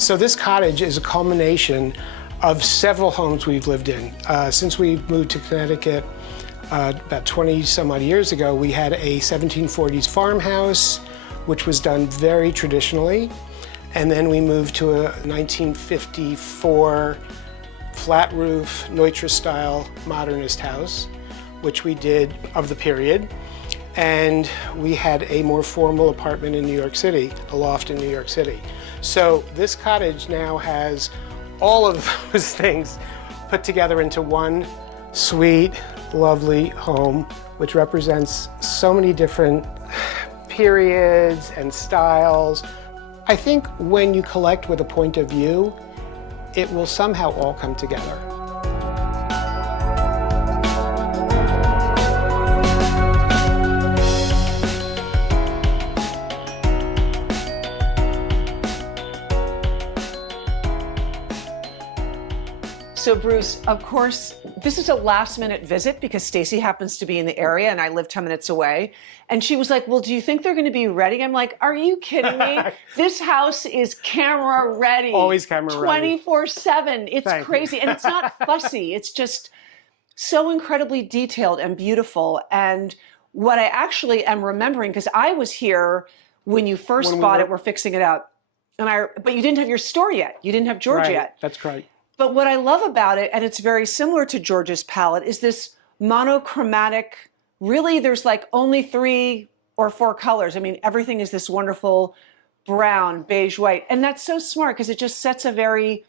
So this cottage is a culmination of several homes we've lived in. Since we moved to Connecticut about 20 some odd years ago, we had a 1740s farmhouse, which was done very traditionally. And then we moved to a 1954 flat roof, Neutra style modernist house, which we did of the period. And we had a more formal apartment in New York City, a loft in New York City. So this cottage now has all of those things put together into one sweet, lovely home, which represents so many different periods and styles. I think when you collect with a point of view, it will somehow all come together. So Bruce, of course, this is a last minute visit because Stacy happens to be in the area and I live 10 minutes away. And she was like, well, do you think they're going to be ready? I'm like, are you kidding me? This house is camera ready. Always camera ready. 24/7. It's crazy. And it's not fussy. It's just so incredibly detailed and beautiful. And what I actually am remembering, because I was here when you first bought it, we're fixing it up. But you didn't have your store yet. You didn't have George yet. That's correct. But what I love about it, and it's very similar to George's palette, is this monochromatic, really there's like only 3 or 4 colors. I mean, everything is this wonderful brown, beige, white. And that's so smart because it just sets a very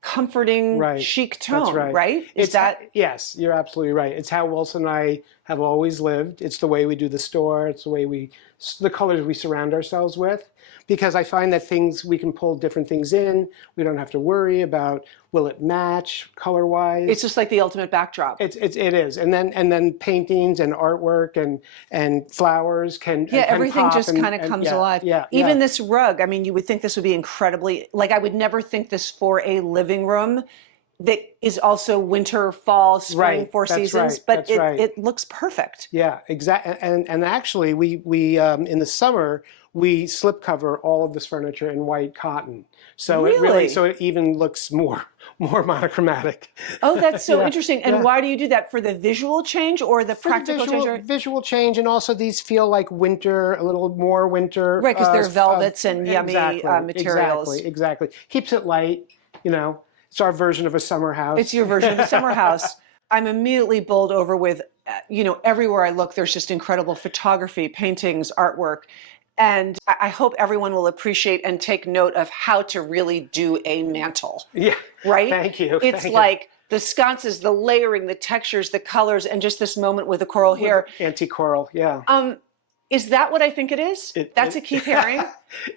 comforting, chic tone, right? Yes, you're absolutely right. It's how Wilson and I have always lived. It's the way we do the store. It's the way the colors we surround ourselves with. Because I find that we can pull different things in. We don't have to worry about, will it match color-wise? It's just like the ultimate backdrop. It is. And then paintings and artwork and flowers can everything pop just kind of comes alive. Even this rug, I mean, you would think this would be incredibly, like I would never think this for a living room that is also winter, fall, spring, 4 seasons, but it looks perfect. Yeah, exactly. And actually, we in the summer, we slip cover all of this furniture in white cotton. So it even looks more monochromatic. Oh, that's so interesting. And why do you do that? For the visual change or the practical change? Visual change, and also these feel like winter, a little more winter. Right, because they're velvets and yummy materials. Exactly. Keeps it light, It's our version of a summer house. It's your version of a summer house. I'm immediately bowled over with, everywhere I look, there's just incredible photography, paintings, artwork. And I hope everyone will appreciate and take note of how to really do a mantle. Yeah. Right? Thank you. It's like the sconces, the layering, the textures, the colors, and just this moment with the coral here. Anti-coral, yeah. Is that what I think it is? That's a Keith Haring?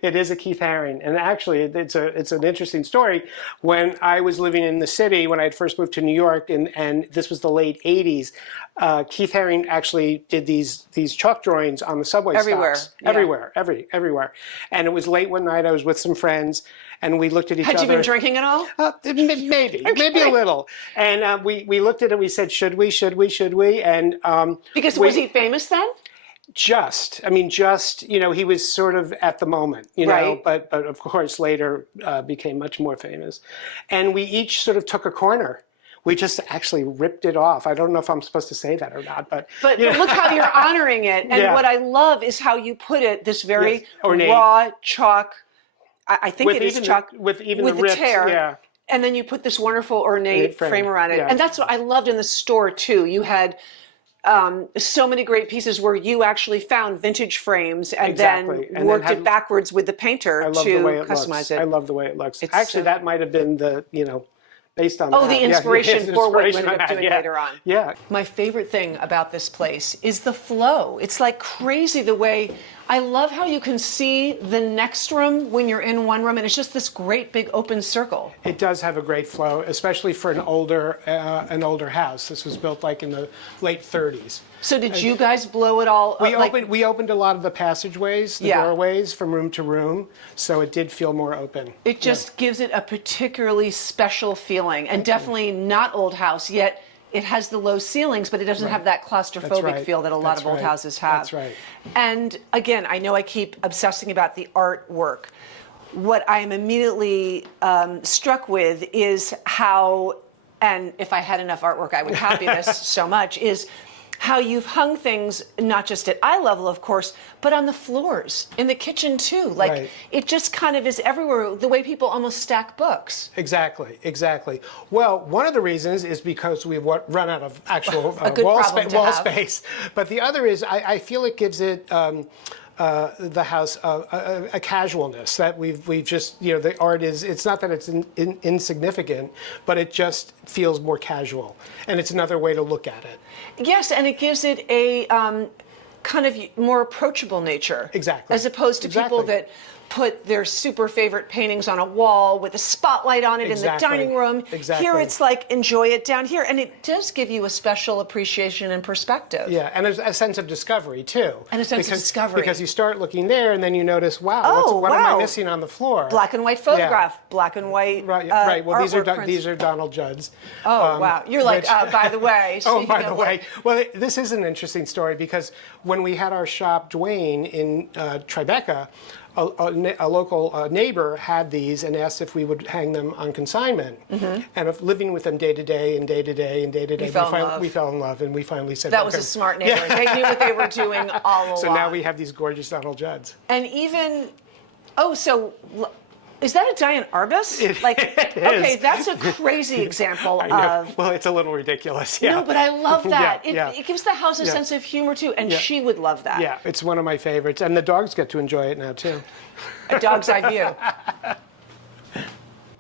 It is a Keith Haring. And actually, it's an interesting story. When I was living in the city, when I had first moved to New York, and this was the late 80s, Keith Haring actually did these chalk drawings on the subway stops. Everywhere. And it was late one night, I was with some friends, and we looked at each other. Had you been drinking at all? Maybe a little. And we looked at it and we said, should we? And because was he famous then? He was sort of at the moment, right. but of course later became much more famous. And we each sort of took a corner. We just actually ripped it off. I don't know if I'm supposed to say that or not, but look how you're honoring it. And what I love is how you put it, this very raw chalk. I think it is chalk with even with the rips, tear. And then you put this wonderful ornate frame around it. Yeah. And that's what I loved in the store too. You had so many great pieces where you actually found vintage frames and then worked it backwards with the painter to customize it. I love the way it looks. Actually, that might have been the, based on that. Oh, the inspiration for what you ended up doing yeah. later on. Yeah. My favorite thing about this place is the flow. It's like crazy the way, I love how you can see the next room when you're in one room and it's just this great big open circle. It does have a great flow, especially for an older house. This was built like in the late 30s. So did you guys blow it all up? We opened a lot of the passageways, the doorways from room to room, so it did feel more open. It just gives it a particularly special feeling, and definitely not old house, yet it has the low ceilings, but it doesn't have that claustrophobic feel that a lot of old houses have. That's right. And again, I know I keep obsessing about the artwork. What I am immediately struck with is how, and if I had enough artwork, I would copy this so much, is how you've hung things, not just at eye level, of course, but on the floors, in the kitchen too. Like, it just kind of is everywhere, the way people almost stack books. Exactly, exactly. Well, one of the reasons is because we've run out of actual wall space. But the other is, I feel it gives it the house a casualness that we've just, the art is, it's not that it's insignificant, but it just feels more casual. And it's another way to look at it. Yes, and it gives it a kind of more approachable nature. Exactly. As opposed to people that put their super favorite paintings on a wall with a spotlight on it in the dining room. Here it's like, enjoy it down here. And it does give you a special appreciation and perspective. Yeah, and there's a sense of discovery too. And a sense of discovery. Because you start looking there and then you notice, wow, what am I missing on the floor? Black and white photograph, black and white Right, well artwork these are Donald Judd's. Oh, wow. You're like, by the way. By the way. Well, this is an interesting story because when we had our shop, Dwayne, in Tribeca, a local neighbor had these and asked if we would hang them on consignment. And if living with them day to day, we fell in love, and we finally said, that was a smart neighbor. They knew what they were doing all along. So now we have these gorgeous Donald Judds. And even, is that a giant Arbus? It is. Okay, that's a crazy example of. Well, it's a little ridiculous. Yeah. No, but I love that. It gives the house a sense of humor too, and she would love that. Yeah, it's one of my favorites, and the dogs get to enjoy it now too. A dog's eye view.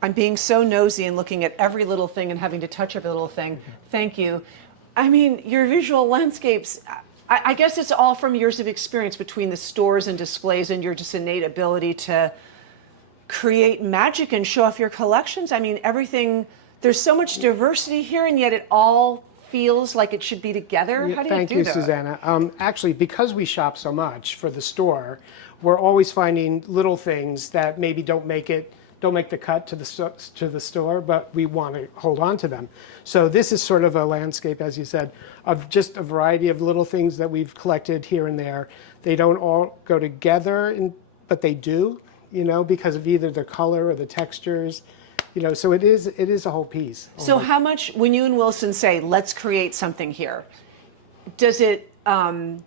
I'm being so nosy and looking at every little thing and having to touch every little thing. Thank you. I mean, your visual landscapes. I guess it's all from years of experience between the stores and displays and your just innate ability to create magic and show off your collections. I mean, everything, there's so much diversity here, and yet it all feels like it should be together. How do you do that? Thank you, Susanna. Actually, because we shop so much for the store, we're always finding little things that maybe don't make the cut to the store, but we want to hold on to them. So this is sort of a landscape, as you said, of just a variety of little things that we've collected here and there. They don't all go together, but they do. Because of either the color or the textures, so it is a whole piece. So how much, when you and Wilson say, let's create something here, does it kind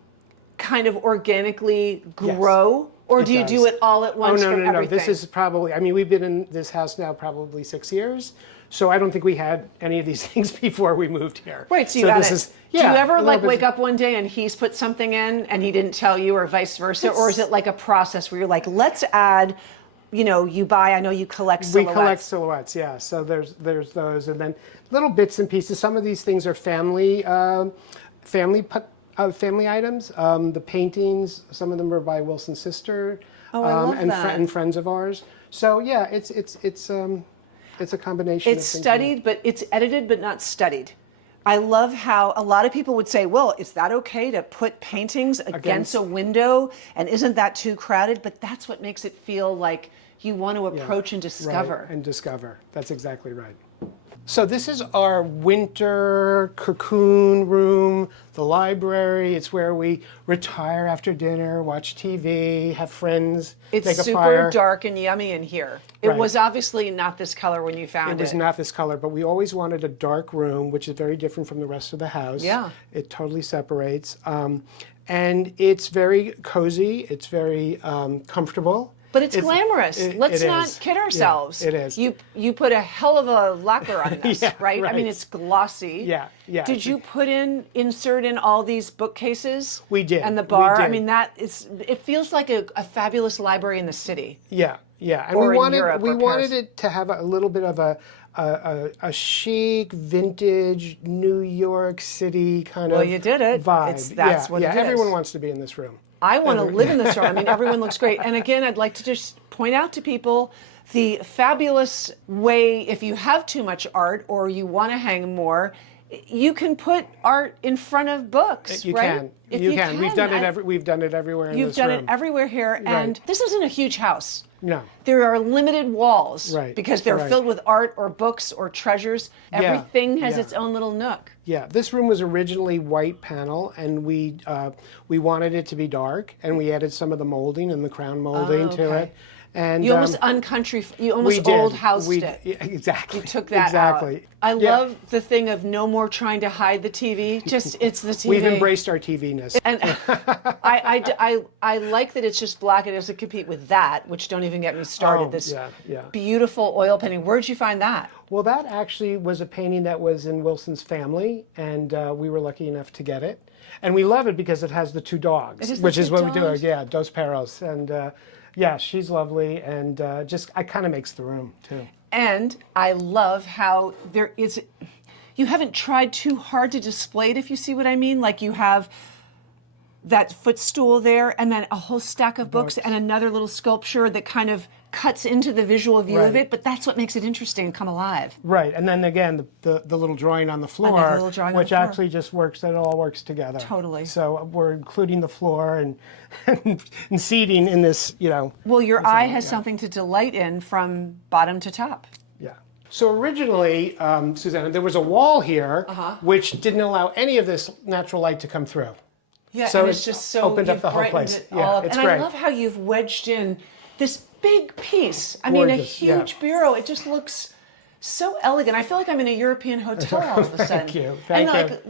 of organically grow? Yes, or do you do it all at once from everything? No. This is probably, we've been in this house now probably 6 years. So I don't think we had any of these things before we moved here. Right, so you got it. Do you ever wake up one day and he's put something in and he didn't tell you, or vice versa? Or is it like a process where you're like, let's add, you buy, I know you collect silhouettes. We collect silhouettes, yeah. So there's those, and then little bits and pieces. Some of these things are family items. The paintings, some of them are by Wilson's sister. Oh, I love that. And friends of ours. So yeah, it's a combination. It's studied, but it's edited, but not studied. I love how a lot of people would say, well, is that okay to put paintings against a window? And isn't that too crowded? But that's what makes it feel like you want to approach and discover. Right, and discover. That's exactly right. So this is our winter cocoon room, the library. It's where we retire after dinner, watch TV, have friends, make a fire. It's super dark and yummy in here. It was obviously not this color when you found it. It was not this color, but we always wanted a dark room, which is very different from the rest of the house. Yeah. It totally separates. And it's very cozy. It's very comfortable. But it's glamorous. Let's not kid ourselves. Yeah, it is. You put a hell of a lacquer on this, Yeah, right? I mean, it's glossy. Yeah, yeah. Did you insert in all these bookcases? We did. And the bar? We did. I mean, it feels like a fabulous library in the city. Yeah, yeah. And Or we in wanted Europe or wanted Paris. it to have a little bit of a chic, vintage, New York City kind of Well, you did it. vibe. That's what it is. Everyone wants to be in this room. I want to live in this room. I mean, everyone looks great. And again, I'd like to just point out to people the fabulous way, if you have too much art or you want to hang more, you can put art in front of books, You right? can. If You can. We've done And it. We've done it everywhere in this room. You've done it everywhere here, and this isn't a huge house. No. There are limited walls, Right, because they're right. filled with art or books or treasures. Everything has its own little nook. Yeah, this room was originally white panel, and we wanted it to be dark, and we added some of the molding and the crown molding to okay. it. And You almost you almost old housed it. Yeah, exactly. You took that out. I love the thing of no more trying to hide the TV. Just it's the TV. We've embraced our TV-ness. And I like that it's just black. It doesn't compete with that, which don't even get me started. This beautiful oil painting. Where'd you find that? Well, that actually was a painting that was in Wilson's family, and we were lucky enough to get it. And we love it because it has the two dogs, which is what we do. Yeah, dos perros. And yeah, she's lovely, and it kind of makes the room, too. And I love how you haven't tried too hard to display it, if you see what I mean. Like you have that footstool there, and then a whole stack of books and another little sculpture that kind of cuts into the visual view of it, but that's what makes it interesting and come alive. Right, and then again, the little drawing on the floor, which actually just works, it all works together. Totally. So we're including the floor and seating in this, Well, your eye has something to delight in from bottom to top. Yeah. So originally, Susanna, there was a wall here which didn't allow any of this natural light to come through. Yeah, so and it's just so opened up the whole place. Yeah, it's great. I love how you've wedged in this big piece. I mean, a huge bureau. It just looks so elegant. I feel like I'm in a European hotel all of a sudden. Thank you.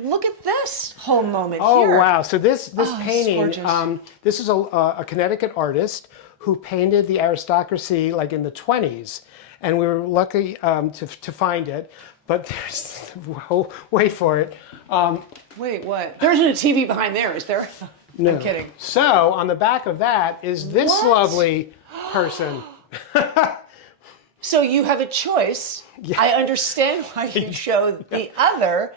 Look at this whole moment here. Oh, wow. So this painting, this is a Connecticut artist who painted the aristocracy like in the 20s. And we were lucky to find it. But there's, wait for it. Wait, what? There isn't a TV behind there, is there? No. I'm kidding. So on the back of that is this lovely person. So you have a choice. Yeah. I understand why you chose the other,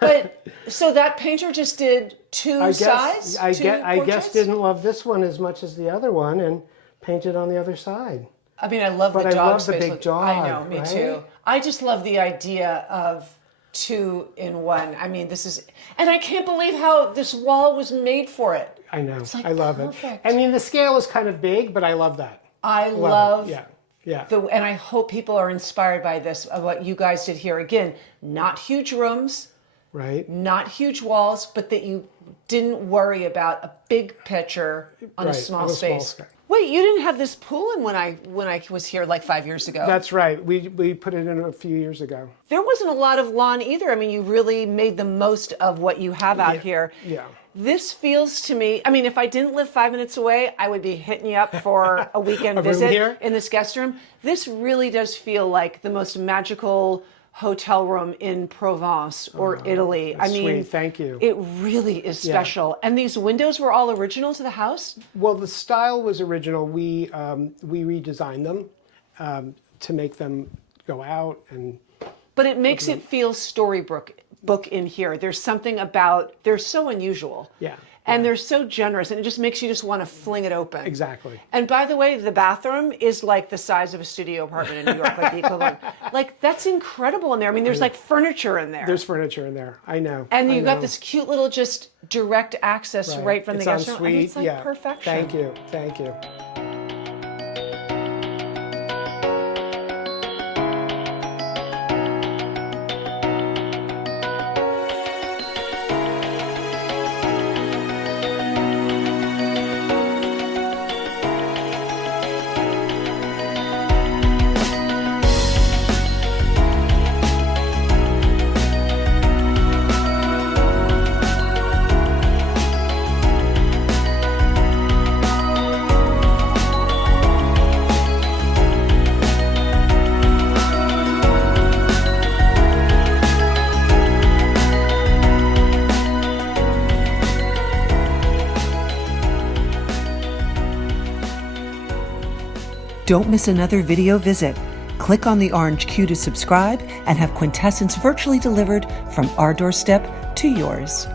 but so that painter just did two sides? I guess didn't love this one as much as the other one and painted on the other side. I mean, I love the dog space. I love space. the big dog. I know, me too. I just love the idea of 2 in 1. I mean, this is, and I can't believe how this wall was made for it. I know. It's like I love perfect. it. I mean, the scale is kind of big, but I love that. I love it. Yeah. And I hope people are inspired by this, of what you guys did here. Again, not huge rooms, right? Not huge walls, but that you didn't worry about a big picture on a small space. Wait, you didn't have this pool in when I was here like 5 years ago. That's right. We put it in a few years ago. There wasn't a lot of lawn either. I mean, you really made the most of what you have out here. Yeah. This feels to me, I mean, if I didn't live 5 minutes away, I would be hitting you up for a weekend visit in this guest room. This really does feel like the most magical hotel room in Provence or Italy. I mean, sweet. Thank you. It really is special. Yeah. And these windows were all original to the house? Well, the style was original. We redesigned them to make them go out and. But it makes it feel storybook in here. There's something about, they're so unusual. Yeah. And they're so generous, and it just makes you just want to fling it open. Exactly. And by the way, the bathroom is like the size of a studio apartment in New York, like the equivalent. Like, that's incredible in there. I mean, there's like furniture in there. There's furniture in there. I know. And you've got this cute little just direct access right from the guest room. I mean, it's like perfection. Thank you. Thank you. Don't miss another video visit. Click on the orange Q to subscribe and have Quintessence virtually delivered from our doorstep to yours.